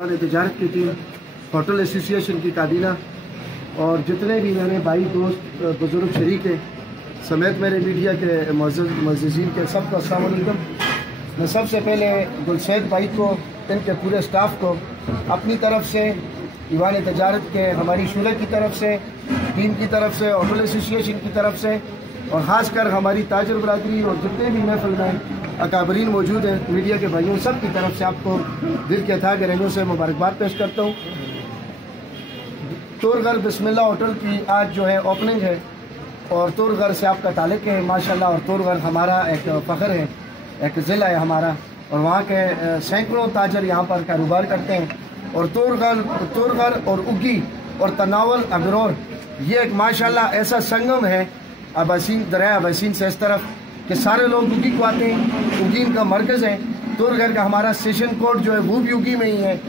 तजारत की team, hotel association की काबीना और जितने भी मेरे भाई दोस्त बुजुर्ग शरीक हैं समेत मेरे मीडिया के मुअज़्ज़िज़ीन के सबको अस्सलाम वालेकुम। मैं सबसे पहले गुलसैद भाई को, इनके पूरे स्टाफ को अपनी तरफ से, ईवान तजारत के हमारी शुरा की तरफ से, टीम की तरफ से, होटल एसोसिएशन की तरफ से और ख़ास कर हमारी ताजर बरादरी और जितने भी महफिल में अकाबरीन मौजूद हैं मीडिया के भाइयों, सब की तरफ से आपको दिल के अथाह गहराइयों से मुबारकबाद पेश करता हूँ। तोरगर बिस्मिल्लाह होटल की आज जो है ओपनिंग है और तोरगर से आपका ताल्लुक़ है माशाल्लाह। और तोरगर हमारा एक फ़ख्र है, एक ज़िला है हमारा और वहाँ के सैकड़ों ताजर यहाँ पर कारोबार करते हैं। और तोरगर और उगी और तनावल अगरोर ये एक माशाल्लाह ऐसा संगम है अबासीन, दरिया अबासीन से इस तरफ कि सारे लोग उगी को आते हैं। उगी इनका मरकज़ है। तोरगर का हमारा सेशन कोर्ट जो है वो भी उगी में ही है।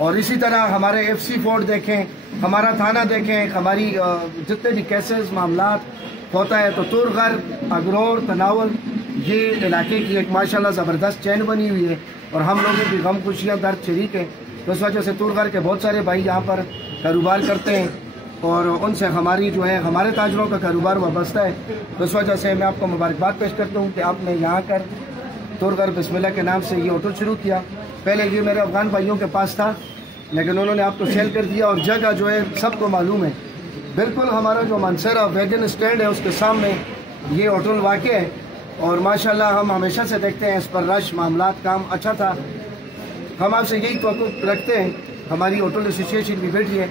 और इसी तरह हमारे FC फोर्ट देखें, हमारा थाना देखें, हमारी जितने भी केसेस मामलात होता है तो तोरगर, अगरोर, तनावल ये इलाके की एक माशाल्लाह ज़बरदस्त चैन बनी हुई है। और हम लोगों की गम खुशियाँ दर्द शरीक है। तो इस वजह से तोरगर के बहुत सारे भाई यहाँ पर कारोबार करते हैं और उनसे हमारी जो है हमारे ताजरों का कारोबार वाबस्ता है। तो इस वजह से मैं आपको मुबारकबाद पेश करता हूँ कि आपने यहाँ कर तोरगर बिस्मिल्लाह के नाम से ये होटल शुरू किया। पहले ये मेरे अफगान भाइयों के पास था लेकिन उन्होंने आपको सेल कर दिया और जगह जो है सबको मालूम है। बिल्कुल हमारा जो मानसरा वैगन स्टैंड है उसके सामने ये होटल वाक़ है और माशाल्लाह हम हमेशा से देखते हैं इस पर रश, मामलात, काम अच्छा था। हम आपसे यही तवक्कुह रखते हैं। हमारी होटल एसोसिएशन भी बैठी है।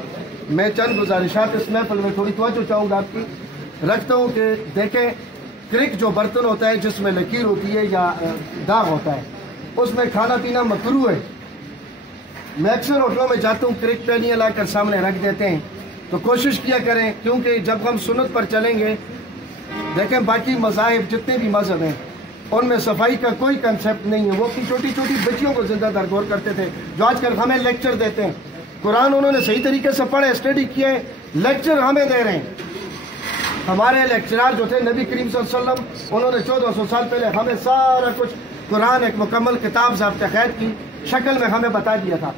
मैं चंद गुजारिशात इस महफिल में थोड़ी तवज्जो चाहूँगा आपकी रखता हूँ कि देखें, क्रिक जो बर्तन होता है जिसमें लकीर होती है या दाग होता है उसमें खाना पीना मकरूह है। मैं अक्सर होटलों में जाता हूँ, क्रिक पैनियाँ ला कर सामने रख देते हैं। तो कोशिश किया करें क्योंकि जब हम सुन्नत पर चलेंगे, देखें बाकी मज़ाहिब जितने भी मज़हब हैं उनमें सफाई का कोई कंसेप्ट नहीं है। वो अपनी छोटी छोटी बच्चियों को जिंदा दरगोर करते थे जो आजकल हमें लेक्चर देते हैं। कुरान उन्होंने सही तरीके से पढ़े, स्टडी किए, लेक्चर हमें दे रहे हैं। हमारे लेक्चरार जो थे नबी करीम सल्लल्लाहु अलैहि वसल्लम, उन्होंने 1400 साल पहले हमें सारा कुछ कुरान एक मुकम्मल किताब ज़ाब्ता खैर की शक्ल में हमें बता दिया था।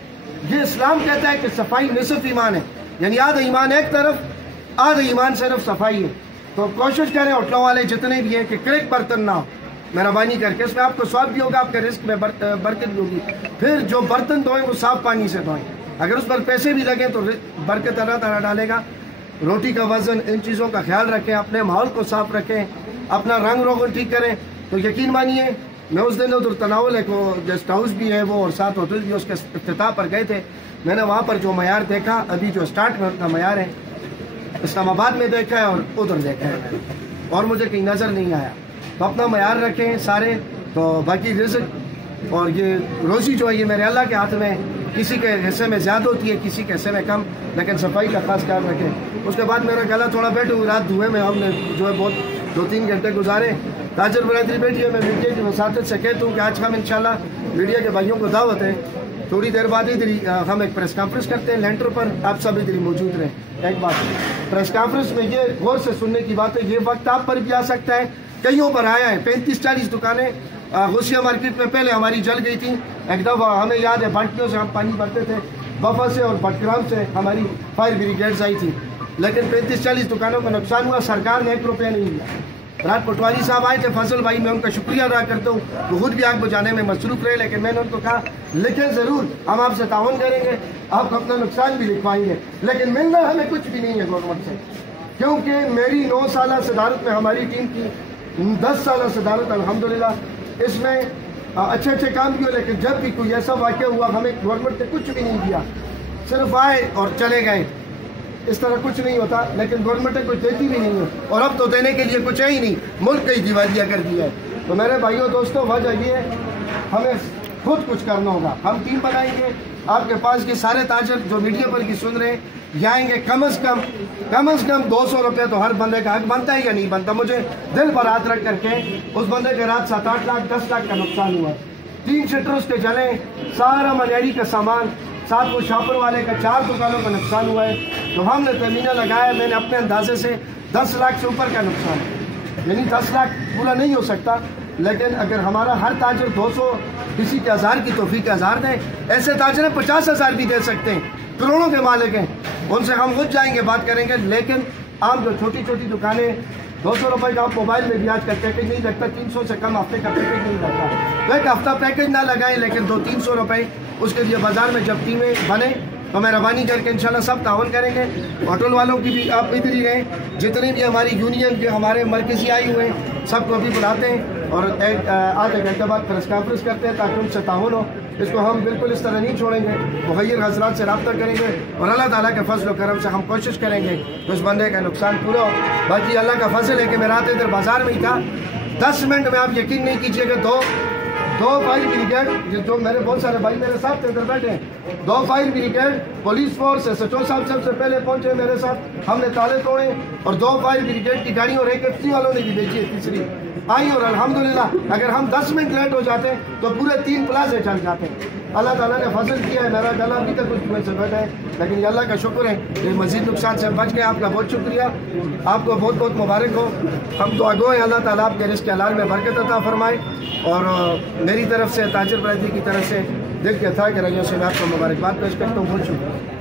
ये इस्लाम कहता है कि सफाई निसफ ईमान है, यानी आधा ईमान एक तरफ, आधा ईमान सिर्फ सफाई है। तो कोशिश करें होटलों वाले जितने भी हैं कि क्रिक बर्तन ना हो, मेहरबानी करके। इसमें आपको स्वाद भी होगा, आपके रिस्क में बरकत भी होगी। फिर जो बर्तन धोएं वो साफ पानी से धोएं। अगर उस पर पैसे भी लगे तो बरकत अल्लाह ताला डालेगा। रोटी का वजन, इन चीज़ों का ख्याल रखें, अपने माहौल को साफ रखें, अपना रंग रोगन ठीक करें। तो यकीन मानिए मैं उस दिन उधर तनावल एक वो गेस्ट हाउस भी है वो और साथ होटल भी, उसके इफ्तिताह पर गए थे। मैंने वहाँ पर जो मयार देखा, अभी जो स्टार्ट में उनका मयार है इस्लामाबाद में देखा है और उधर देखा है और मुझे कहीं नज़र नहीं आया। तो अपना मयार रखें सारे। तो बाकी रिज़्क और ये रोज़ी जो है ये मेरे अल्लाह के हाथ में, किसी के हिस्से में ज़्यादा होती है, किसी के हिस्से में कम, लेकिन सफाई का खास ख्याल रखें। उसके बाद मेरा गला थोड़ा बैठ हुई, रात धुएँ में हमने जो है बहुत 2-3 घंटे गुजारे। ताजर बरादरी बैठी है, मैं मीडिया की वसातत से कहता हूँ कि आज हम इंशाल्लाह मीडिया के भाइयों को दावत है, थोड़ी देर बाद इधर हम एक प्रेस कॉन्फ्रेंस करते हैं लेंटर पर, आप सब इधर मौजूद रहें। एक बात प्रेस कॉन्फ्रेंस में ये गौर से सुनने की बात है, ये वक्त आप पर भी आ सकता है, कईयों पर आया है। 35-40 दुकानें गुसिया मार्केट में पहले हमारी जल गई थी। एक दफ़ा हमें याद है बाल्टियों से हम पानी भरते थे, बफा से और भटग्राम से हमारी फायर ब्रिगेड्स आई थी, लेकिन 35-40 दुकानों का नुकसान हुआ, सरकार ने 1 रुपया नहीं दिया। रात पटवारी साहब आए थे, फजल भाई, मैं उनका शुक्रिया अदा करता हूँ, वो खुद भी आग बुझाने में मसरूफ रहे, लेकिन मैंने उनको कहा लिखें ज़रूर, हम आपसे ताउन करेंगे, आप अपना नुकसान भी लिखवाएंगे, लेकिन मिलना हमें कुछ भी नहीं है गवर्नमेंट से। क्योंकि मेरी 9 साल सदारत में हमारी टीम की 10 साल सदारत अल्हम्दुलिल्लाह इसमें अच्छे काम किए, लेकिन जब भी कोई ऐसा वाक़या हुआ हमें गवर्नमेंट ने कुछ भी नहीं दिया, सिर्फ आए और चले गए। इस तरह कुछ नहीं होता, लेकिन गवर्नमेंट ने कुछ देती भी नहीं है और अब तो देने के लिए कुछ है ही नहीं, मुल्क कई दिवालिया कर दिया है। तो मेरे भाइयों दोस्तों, वजह ये हमें खुद कुछ करना होगा। हम टीम बनाएंगे, आपके पास के सारे ताजर जो मीडिया पर की सुन रहे हैं ये आएंगे, कम अज़ कम 200 रुपये तो हर बंदे का हक बनता है या नहीं बनता। मुझे दिल पर हाथ रख करके उस बंदे के रात 7-8 लाख 10 लाख का नुकसान हुआ, 3 शटर उसके जले, सारा मनियारी का सामान, साथ वो शॉपर वाले का 4 दुकानों का नुकसान हुआ है। तो हमने तमीना लगाया, मैंने अपने अंदाजे से 10 लाख से ऊपर का नुकसान, यानी 10 लाख पूरा नहीं हो सकता, لیکن اگر ہمارا ہر تاجر 200 کسی کے 1000 کی توفیق 1000 دیں، ایسے تاجر 50,000 بھی دے سکتے ہیں، کروڑوں کے مالک ہیں، ان سے ہم خود جائیں گے بات کریں گے۔ لیکن عام جو چھوٹی چھوٹی دکانیں 200 روپے کا آپ موبائل میں بیاج کا پیکج نہیں لگتا، 300 سے کم ہفتے کا پیکج نہیں لگتا، تو ایک ہفتہ پیکج نہ لگائیں، لیکن 200-300 روپے اس کے لیے بازار میں جب ٹیمیں بنے تو مہربانی کر کے انشاءاللہ سب تعاون کریں گے۔ ہوٹل والوں کی بھی آپ ادھر ہی رہیں، جتنے بھی ہماری یونین جو ہمارے مرکزی آئی ہوئے ہیں سب کو بھی بلاتے ہیں اور آدھے گھنٹے بعد پریس کانفرنس کرتے ہیں تاکہ ان سے تعاون ہو۔ اس کو ہم بالکل اس طرح نہیں چھوڑیں گے، مغیر حضرات سے رابطہ کریں گے اور اللہ تعالیٰ کے فضل و کرم سے ہم کوشش کریں گے کہ اس بندے کا نقصان پورا ہو۔ باقی اللہ کا فضل ہے کہ میں رات ادھر بازار میں ہی تھا، 10 منٹ میں آپ یقین نہیں کیجیے کہ دو فائر بریگیڈ، جو میرے بہت سارے بھائی میرے ساتھ ادھر بیٹھے ہیں، 2 fire brigade police force SHO صاحب سب سے پہلے پہنچے میرے ساتھ، ہم نے تالے توڑے اور 2 فائر بریگیڈ کی گاڑی اور ایک FC والوں نے بھی بھیجی ہے تیسری آئی، اور الحمدللہ اگر ہم 10 منٹ لیٹ ہو جاتے ہیں تو پورے 3 پلازے چل جاتے ہیں۔ اللہ تعالیٰ نے فضل کیا ہے، میرا گلا ابھی تک کچھ میں سے بیٹھا ہے، لیکن یہ اللہ کا شکر ہے کہ مزید نقصان سے بچ گئے۔ آپ کا بہت شکریہ، آپ کو بہت بہت مبارک ہو، ہم دعا گو ہیں اللہ تعالیٰ آپ کے رزق حلال میں برکت عطا فرمائے، اور میری طرف سے تاجر برادری کی طرف سے دل کے تھا کہ رجوع سے میں آپ کو مبارکباد پیش کرتا ہوں۔ بہت شکریہ۔